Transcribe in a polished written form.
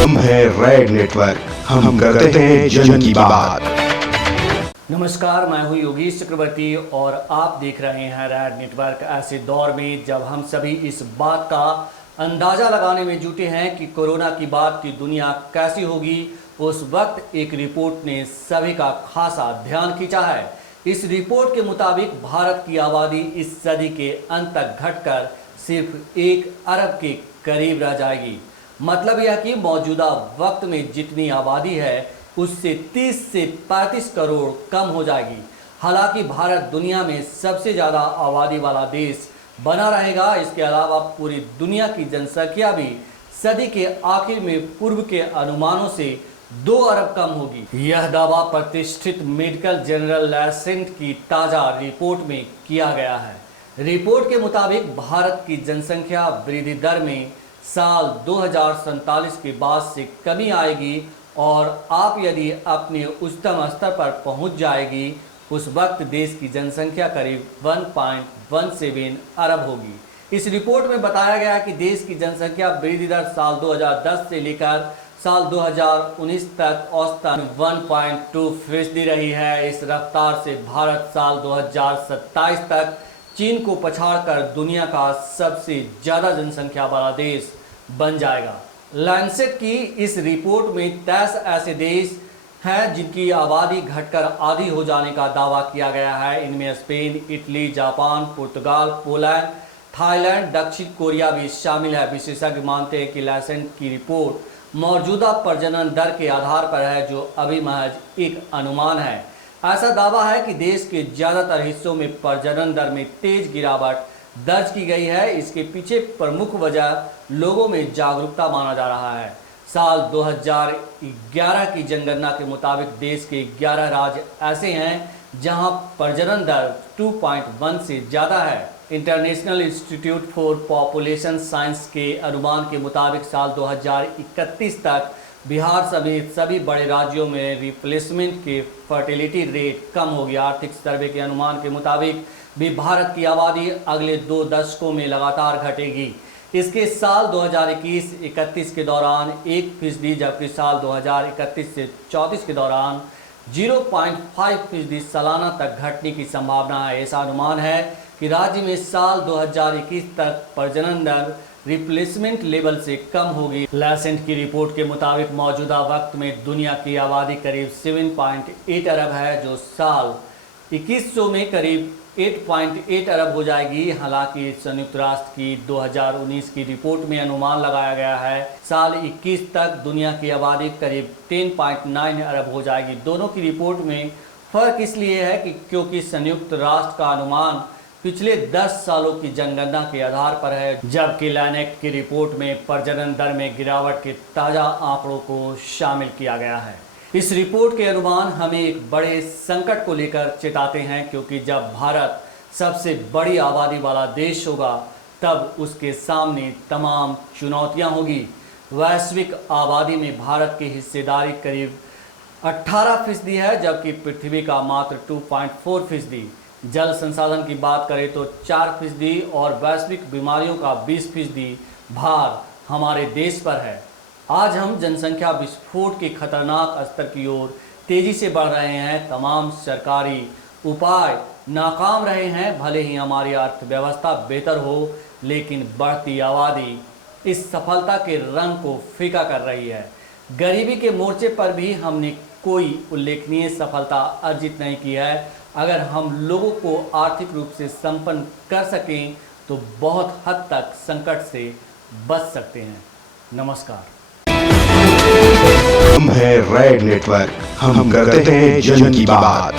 हम हैं red network, हम करते हैं जन की बात। नमस्कार, मैं हूं योगेश चक्रवर्ती और आप देख रहे हैं रेड नेटवर्क। ऐसे दौर में जब हम सभी इस बात का अंदाज़ा लगाने में जुटे हैं कि कोरोना की बाद की दुनिया कैसी होगी, उस वक्त एक रिपोर्ट ने सभी का खासा ध्यान खींचा है। इस रिपोर्ट के मुताबिक भारत की आबादी इस सदी के अंत तक घटकर सिर्फ 1 अरब के करीब रह जाएगी। मतलब यह कि मौजूदा वक्त में जितनी आबादी है उससे 30 से 35 करोड़ कम हो जाएगी। हालांकि भारत दुनिया में सबसे ज़्यादा आबादी वाला देश बना रहेगा। इसके अलावा पूरी दुनिया की जनसंख्या भी सदी के आखिर में पूर्व के अनुमानों से 2 अरब कम होगी। यह दावा प्रतिष्ठित मेडिकल जर्नल लैंसेट की ताज़ा रिपोर्ट में किया गया है। रिपोर्ट के मुताबिक भारत की जनसंख्या वृद्धि दर में साल 2047 के बाद से कमी आएगी और आप यदि अपने उच्चतम स्तर पर पहुंच जाएगी, उस वक्त देश की जनसंख्या करीब 1.17 अरब होगी। इस रिपोर्ट में बताया गया है कि देश की जनसंख्या वृद्धि दर साल 2010 से लेकर साल 2019 तक औसतन 1.2% रही है। इस रफ्तार से भारत साल 2027 तक चीन को पछाड़कर दुनिया का सबसे ज़्यादा जनसंख्या वाला देश बन जाएगा। लैंसेट की इस रिपोर्ट में 23 ऐसे देश हैं जिनकी आबादी घटकर आधी हो जाने का दावा किया गया है। इनमें स्पेन, इटली, जापान, पुर्तगाल, पोलैंड, थाईलैंड, दक्षिण कोरिया भी शामिल है। विशेषज्ञ मानते हैं कि लैंसेट की रिपोर्ट मौजूदा प्रजनन दर के आधार पर है, जो अभी महज एक अनुमान है। ऐसा दावा है कि देश के ज़्यादातर हिस्सों में प्रजनन दर में तेज गिरावट दर्ज की गई है। इसके पीछे प्रमुख वजह लोगों में जागरूकता माना जा रहा है। साल 2011 की जनगणना के मुताबिक देश के 11 राज्य ऐसे हैं जहां प्रजनन दर 2.1 से ज़्यादा है। International institute for population science के अनुमान के मुताबिक साल 2031 तक बिहार समेत सभी बड़े राज्यों में रिप्लेसमेंट के फर्टिलिटी रेट कम होगी। आर्थिक सर्वे के अनुमान के मुताबिक भी भारत की आबादी अगले 2 दशकों में लगातार घटेगी। इसके साल 2021-31 के दौरान 1%, जबकि साल 2031 से 34 के दौरान 0.5% सालाना तक घटने की संभावना है। ऐसा अनुमान है कि राज्य में साल 2021 तक प्रजनन दर रिप्लेसमेंट लेवल से कम होगी। लैंसेट की रिपोर्ट के मुताबिक मौजूदा वक्त में दुनिया की आबादी करीब 7.8 अरब है, जो साल 2100 में करीब 8.8 अरब हो जाएगी। हालांकि संयुक्त राष्ट्र की 2019 की रिपोर्ट में अनुमान लगाया गया है साल 21 तक दुनिया की आबादी करीब 10.9 अरब हो जाएगी। दोनों की रिपोर्ट में फ़र्क इसलिए है कि क्योंकि संयुक्त राष्ट्र का अनुमान पिछले 10 सालों की जनगणना के आधार पर है, जबकि लैंसेट की रिपोर्ट में प्रजनन दर में गिरावट के ताज़ा आंकड़ों को शामिल किया गया है। इस रिपोर्ट के अनुमान हमें एक बड़े संकट को लेकर चेताते हैं, क्योंकि जब भारत सबसे बड़ी आबादी वाला देश होगा तब उसके सामने तमाम चुनौतियां होगी। वैश्विक आबादी में भारत की हिस्सेदारी करीब 18% है, जबकि पृथ्वी का मात्र 2.4%। जल संसाधन की बात करें तो 4% और वैश्विक बीमारियों का 20% भार हमारे देश पर है। आज हम जनसंख्या विस्फोट के खतरनाक स्तर की ओर तेजी से बढ़ रहे हैं। तमाम सरकारी उपाय नाकाम रहे हैं। भले ही हमारी अर्थव्यवस्था बेहतर हो, लेकिन बढ़ती आबादी इस सफलता के रंग को फीका कर रही है। गरीबी के मोर्चे पर भी हमने कोई उल्लेखनीय सफलता अर्जित नहीं की है। अगर हम लोगों को आर्थिक रूप से संपन्न कर सकें तो बहुत हद तक संकट से बच सकते हैं। नमस्कार। हम हैं रेड नेटवर्क, हम करते हैं जन की बात।